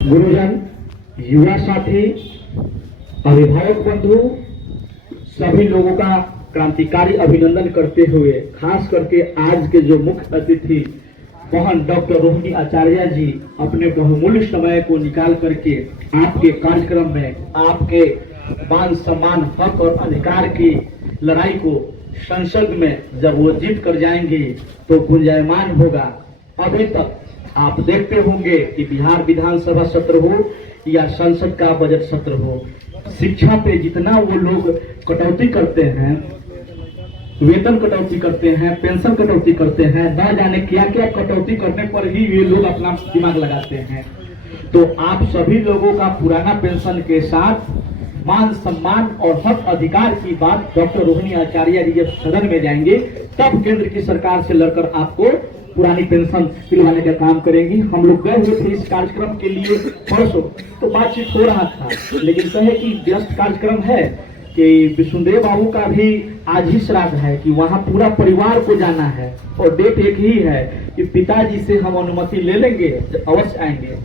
गुरुजन, युवा साथी, अभिभावक बंधु, सभी लोगों का क्रांतिकारी अभिनंदन करते हुए खास करके आज के जो मुख्य अतिथि बहन डॉक्टर रोहिणी आचार्य जी अपने बहुमूल्य समय को निकाल करके आपके कार्यक्रम में आपके मान सम्मान हक और अधिकार की लड़ाई को संसद में जब वो जीत कर जाएंगे तो गुंजायमान होगा। अभी तक आप देखते होंगे कि बिहार विधानसभा सत्र हो या संसद का बजट सत्र हो, शिक्षा पे जितना वो लोग कटौती करते हैं, वेतन कटौती करते हैं, पेंशन कटौती करते हैं, न जाने क्या क्या कटौती करने पर ही ये लोग अपना दिमाग लगाते हैं। तो आप सभी लोगों का पुराना पेंशन के साथ मान सम्मान और हक अधिकार की बात डॉक्टर रोहिणी आचार्य जी जब सदन में जाएंगे तब केंद्र की सरकार से लड़कर आपको पुरानी पेंशन दिलवाने का काम करेंगी। हम लोग गए हुए थे इस कार्यक्रम के लिए परसों, तो बातचीत हो रहा था, लेकिन कहे कि व्यस्त कार्यक्रम है कि विष्णुदेव बाबू का भी आज ही श्राद्ध है कि वहाँ पूरा परिवार को जाना है और डेट एक ही है कि पिताजी से हम अनुमति ले लेंगे, अवश्य आएंगे।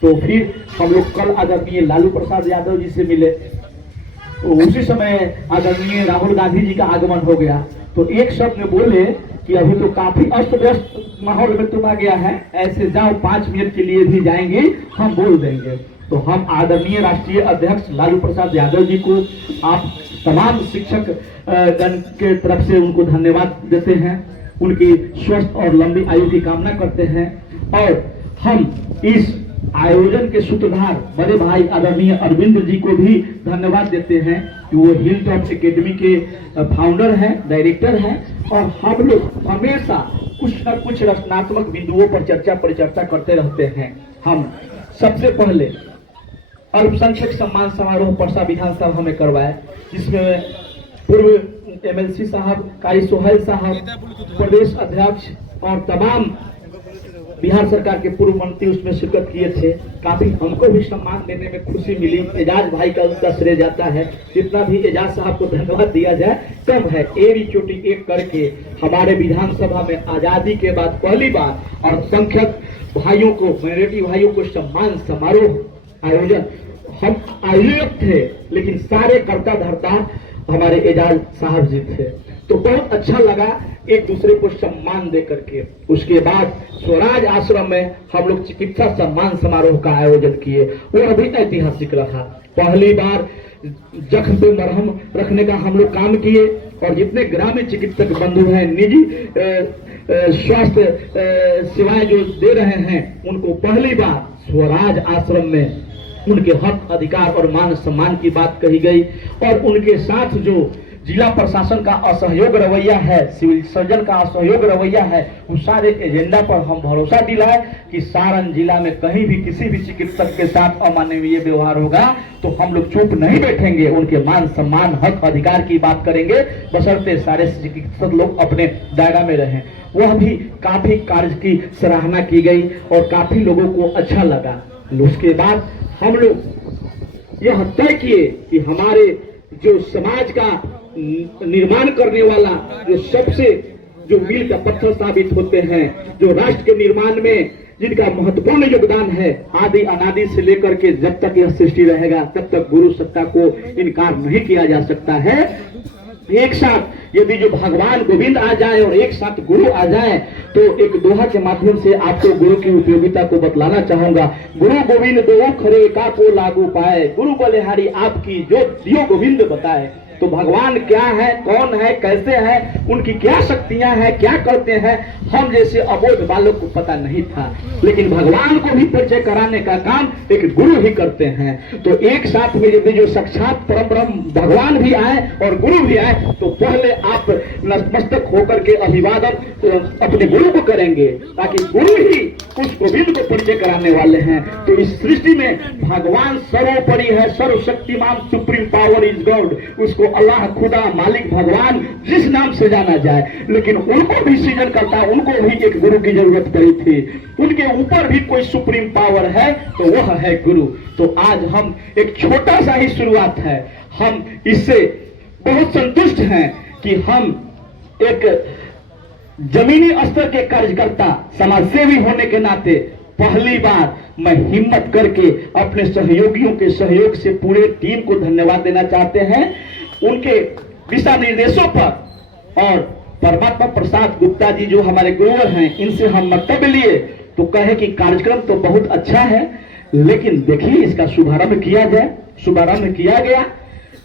तो फिर हम लोग कल आदरणीय लालू प्रसाद यादव जी से मिले, तो उसी समय आदरणीय राहुल गांधी जी का आगमन हो गया। तो एक शब्द में बोले कि अभी तो काफी अस्त व्यस्त माहौल में तुम आ गया है, ऐसे जाओ 5 मिनट के लिए भी जाएंगे, हम बोल देंगे। तो हम आदरणीय राष्ट्रीय अध्यक्ष लालू प्रसाद यादव जी को, आप तमाम शिक्षक गण के तरफ से उनको धन्यवाद देते हैं, उनकी स्वस्थ और लंबी आयु की कामना करते हैं। और हम इस आयोजन के सूत्रधार बड़े भाई आदरणीय अरविंद जी को भी धन्यवाद देते हैं कि वो हिल टॉप एकेडमी के फाउंडर हैं, डायरेक्टर हैं, और हम लोग हमेशा कुछ न कुछ रचनात्मक बिंदुओं पर चर्चा परिचर्चा करते रहते हैं। हम सबसे पहले अल्पसंख्यक सम्मान समारोह परसा विधानसभा में करवाए, जिसमें पूर्व एमएलसी साहब, कारी सोहेल साहब, प्रदेश अध्यक्ष और तमाम बिहार सरकार के पूर्व मंत्री उसमें शिरकत किए थे। काफी हमको भी सम्मान देने में खुशी मिली। एजाज भाई का उसका श्रेय जाता है, जितना भी एजाज साहब को धन्यवाद दिया जाए कम है। एड़ी चोटी एक करके हमारे विधानसभा में आजादी के बाद पहली बार और संख्यक भाइयों को, माइनॉरिटी भाइयों को सम्मान समारोह आयोजन, हम आयोजक थे लेकिन सारे कर्ता धर्ता हमारे एजाज साहब जी थे। तो बहुत अच्छा लगा एक दूसरे को सम्मान दे करके। उसके बाद स्वराज आश्रम में हम लोग चिकित्सा सम्मान समारोह का आयोजन किए, वो भी ऐतिहासिक रहा। पहली बार जख्म पे मरहम रखने का हम लोग काम किए और जितने ग्रामीण चिकित्सक बंधु हैं, निजी स्वास्थ्य सेवाएं जो दे रहे हैं, उनको पहली बार स्वराज आश्रम में उनके हक अधिकार और मान सम्मान की बात कही गई। और उनके साथ जो जिला प्रशासन का असहयोग रवैया है, सिविल सर्जन का असहयोग रवैया है, उस सारे एजेंडा पर हम भरोसा दिलाए कि सारण जिला में कहीं भी किसी भी चिकित्सक के साथ अमानवीय व्यवहार होगा तो हम लोग चुप नहीं बैठेंगे, उनके मान सम्मान हक अधिकार की बात करेंगे, बशर्ते सारे चिकित्सक लोग अपने दायरा में रहें। वह भी काफी कार्य की सराहना की गई और काफी लोगों को अच्छा लगा। उसके बाद हम लोग यह तय किए कि हमारे जो समाज का निर्माण करने वाला जो मील का पत्थर साबित होते हैं, जो राष्ट्र के निर्माण में जिनका महत्वपूर्ण योगदान है, आदि अनादि से लेकर के जब तक यह सृष्टि रहेगा तब तक गुरु सत्ता को इनकार नहीं किया जा सकता है। एक साथ यदि जो भगवान गोविंद आ जाए और एक साथ गुरु आ जाए तो एक दोहा के माध्यम से आपको गुरु की उपयोगिता को बतलाना चाहूंगा। गुरु गोविंद दो खरे का को लागू पाए, गुरु बलिहारी आपकी जो दियो गोविंद बताए। तो भगवान क्या है, कौन है, कैसे है, उनकी क्या शक्तियां हैं, क्या करते हैं, हम जैसे अबोध बालक को पता नहीं था, लेकिन भगवान को भी परिचय कराने का काम एक गुरु ही करते हैं। तो एक साथ में यदि जो साक्षात परम ब्रह्म भगवान भी आए और गुरु भी आए तो पहले आप नतमस्तक होकर के अभिवादन अपने गुरु को करेंगे, ताकि गुरु ही उस गोविंद को परिचय कराने वाले हैं। तो इस सृष्टि में भगवान सर्वोपरि है, सर्वशक्तिमान, सुप्रीम पावर इज गॉड, उसको अल्लाह, खुदा, मालिक, भगवान जिस नाम से जाना जाए, लेकिन उनको भी सृजन करता, उनको भी एक गुरु की जरूरत पड़ी थी। उनके ऊपर भी कोई सुप्रीम पावर है तो वह है गुरु। तो आज हम एक छोटा सा ही शुरुआत है, हम इससे बहुत संतुष्ट हैं कि हम एक जमीनी स्तर के कार्यकर्ता, समाजसेवी होने के नाते पहली बार मैं हिम्मत करके अपने सहयोगियों के सहयोग से पूरे टीम को धन्यवाद देना चाहते हैं। उनके दिशा निर्देशों पर और परमात्मा प्रसाद गुप्ता जी जो हमारे गुरुवर हैं, इनसे हम वक्तव्य लिए तो कहे कि कार्यक्रम तो बहुत अच्छा है, लेकिन देखिए इसका शुभारंभ किया जाए। शुभारंभ किया गया,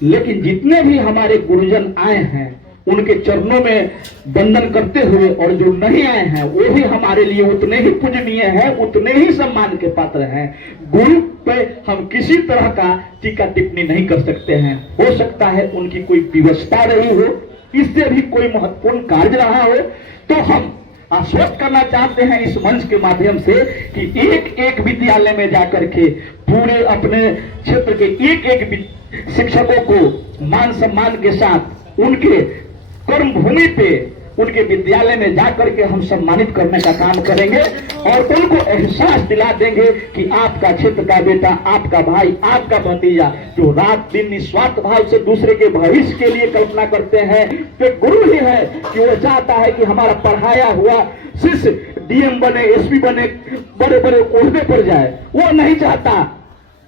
लेकिन जितने भी हमारे गुरुजन आए हैं उनके चरणों में वंदन करते हुए, और जो नहीं आए हैं वो भी हमारे लिए उतने ही पूजनीय हैं, उतने ही सम्मान के पात्र हैं। गुरु पे हम किसी तरह का टीका टिप्पणी नहीं कर सकते हैं। हो सकता है उनकी कोई व्यवस्था रही हो, इससे भी कोई महत्वपूर्ण कार्य रहा हो, तो हम आश्वस्त करना चाहते हैं इस मंच के माध्यम से कि एक एक विद्यालय में जाकर के पूरे अपने क्षेत्र के एक एक शिक्षकों को मान सम्मान के साथ उनके कर्म भूमि पे, उनके विद्यालय में जाकर के हम सम्मानित करने का काम करेंगे और उनको एहसास दिला देंगे कि आपका क्षेत्र का बेटा, आपका भाई, आपका भतीजा जो रात दिन निस्वार्थ भाव से दूसरे के भविष्य के लिए कल्पना करते हैं, तो गुरु ही है कि वो चाहता है कि हमारा पढ़ाया हुआ शिष्य डीएम बने, एसपी बने, बड़े बड़े ओहदे पर जाए। वो नहीं चाहता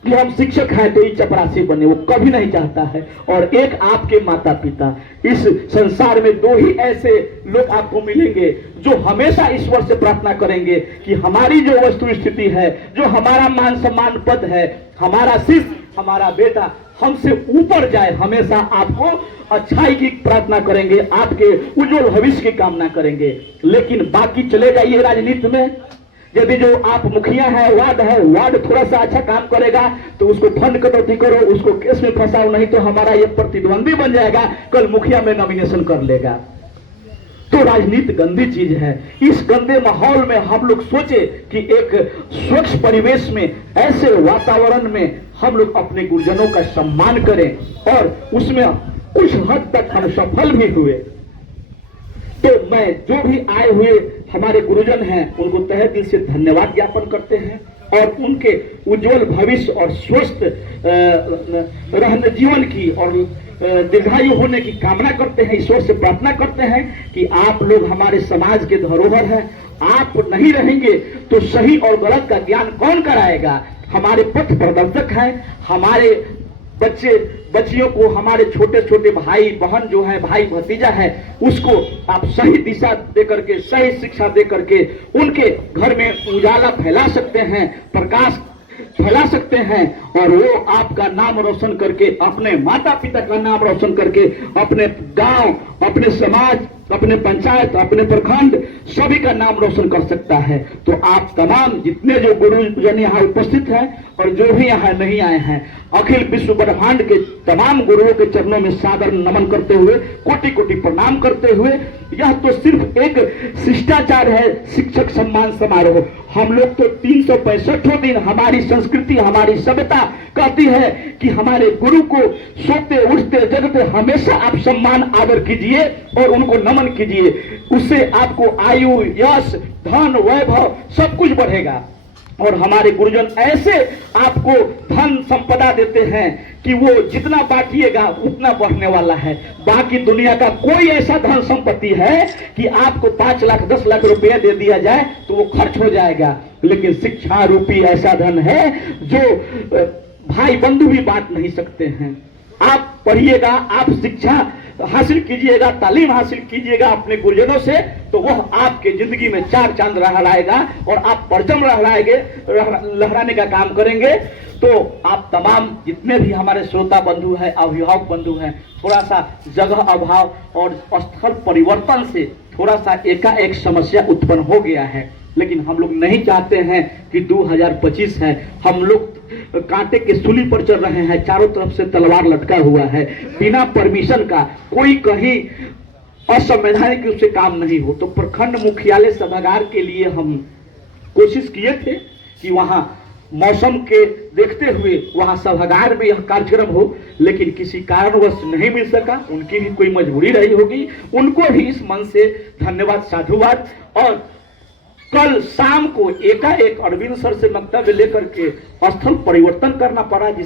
कि हम शिक्षक हैं तो ये चपरासी बने, वो कभी नहीं चाहता है। और एक आपके माता पिता, इस संसार में दो ही ऐसे लोग आपको मिलेंगे जो हमेशा ईश्वर से प्रार्थना करेंगे कि हमारी जो वस्तु स्थिति है, जो हमारा मान सम्मान पद है, हमारा शिष्य, हमारा बेटा हमसे ऊपर जाए। हमेशा आपको अच्छाई की प्रार्थना करेंगे, आपके उज्जवल भविष्य की कामना करेंगे। लेकिन बाकी चले जाइए राजनीति में, यदि जो आप मुखिया है, वार्ड थोड़ा सा अच्छा काम करेगा तो उसको फंड कटौती करो, उसको केस में फंसाओ, नहीं तो हमारा ये प्रतिद्वंदी बन जाएगा, कल मुखिया में नॉमिनेशन कर लेगा। तो राजनीति गंदी चीज है। इस गंदे माहौल में हम लोग सोचे कि एक स्वच्छ परिवेश में, ऐसे वातावरण में हम लोग अपने गुरुजनों का सम्मान करें, और उसमें कुछ हद तक हम सफल भी हुए। तो मैं जो भी आए हुए हमारे गुरुजन हैं उनको तहे दिल से धन्यवाद ज्ञापन करते हैं और उनके उज्जवल भविष्य और स्वस्थ रहने जीवन की और दीर्घायु होने की कामना करते हैं। ईश्वर से प्रार्थना करते हैं कि आप लोग हमारे समाज के धरोहर हैं। आप नहीं रहेंगे तो सही और गलत का ज्ञान कौन कराएगा? हमारे पथ प्रदर्शक हैं। हमारे बच्चे बच्चियों को, हमारे छोटे छोटे भाई बहन जो है, भाई भतीजा है, उसको आप सही दिशा दे करके, सही शिक्षा दे करके उनके घर में उजाला फैला सकते हैं, प्रकाश फैला सकते हैं, और वो आपका नाम रोशन करके, अपने माता पिता का नाम रोशन करके, अपने गांव, अपने समाज, अपने पंचायत, अपने प्रखंड सभी का नाम रोशन कर सकता है। तो आप तमाम जितने जो गुरुजन यहाँ उपस्थित हैं और जो भी यहाँ नहीं आए हैं, अखिल विश्व ब्रह्मांड के तमाम गुरुओं के चरणों में सादर नमन करते हुए, कोटि कोटि प्रणाम करते हुए, यह तो सिर्फ एक शिष्टाचार है, शिक्षक सम्मान समारोह। हम लोग तो 365 दिन, हमारी संस्कृति, हमारी सभ्यता कहती है कि हमारे गुरु को सोते उठते जगते हमेशा आप सम्मान आदर कीजिए और उनको नमन कीजिए। उससे आपको आयु, यश, धन, वैभव सब कुछ बढ़ेगा। और हमारे गुरुजन ऐसे आपको धन संपदा देते हैं कि वो जितना बांटिएगा उतना बढ़ने वाला है। बाकी दुनिया का कोई ऐसा धन संपत्ति है कि आपको 5 लाख 10 लाख रुपया दे दिया जाए तो वो खर्च हो जाएगा, लेकिन शिक्षा रूपी ऐसा धन है जो भाई बंधु भी बांट नहीं सकते हैं। आप पढ़िएगा, आप शिक्षा हासिल कीजिएगा, तालीम हासिल कीजिएगा अपने गुरुजनों से, तो वह आपके जिंदगी में 4 चांद लहराएगा और आप परचम लहराने का काम करेंगे। तो आप तमाम जितने भी हमारे श्रोता बंधु हैं, अभिभावक बंधु हैं, थोड़ा सा जगह अभाव और स्थल परिवर्तन से थोड़ा सा एकाएक समस्या उत्पन्न हो गया है, लेकिन हम लोग नहीं चाहते हैं कि 2025 है, हम लोग कांटे के सूली पर चल रहे हैं, चारों तरफ से तलवार लटका हुआ है, बिना परमिशन का कोई कहीं असंवैधानिक रूप से काम नहीं हो। तो प्रखंड मुख्यालय सभागार के लिए हम कोशिश किए थे कि वहां मौसम के देखते हुए वहां सभागार में यह कार्यक्रम हो, लेकिन किसी कारणवश नहीं मिल सका। उनकी भी कोई मजबूरी रही होगी, उनको भी इस मन से धन्यवाद, साधुवाद। और कल शाम को एकाएक अरविंद सर से वक्तव्य लेकर के स्थल परिवर्तन करना पड़ा, जिस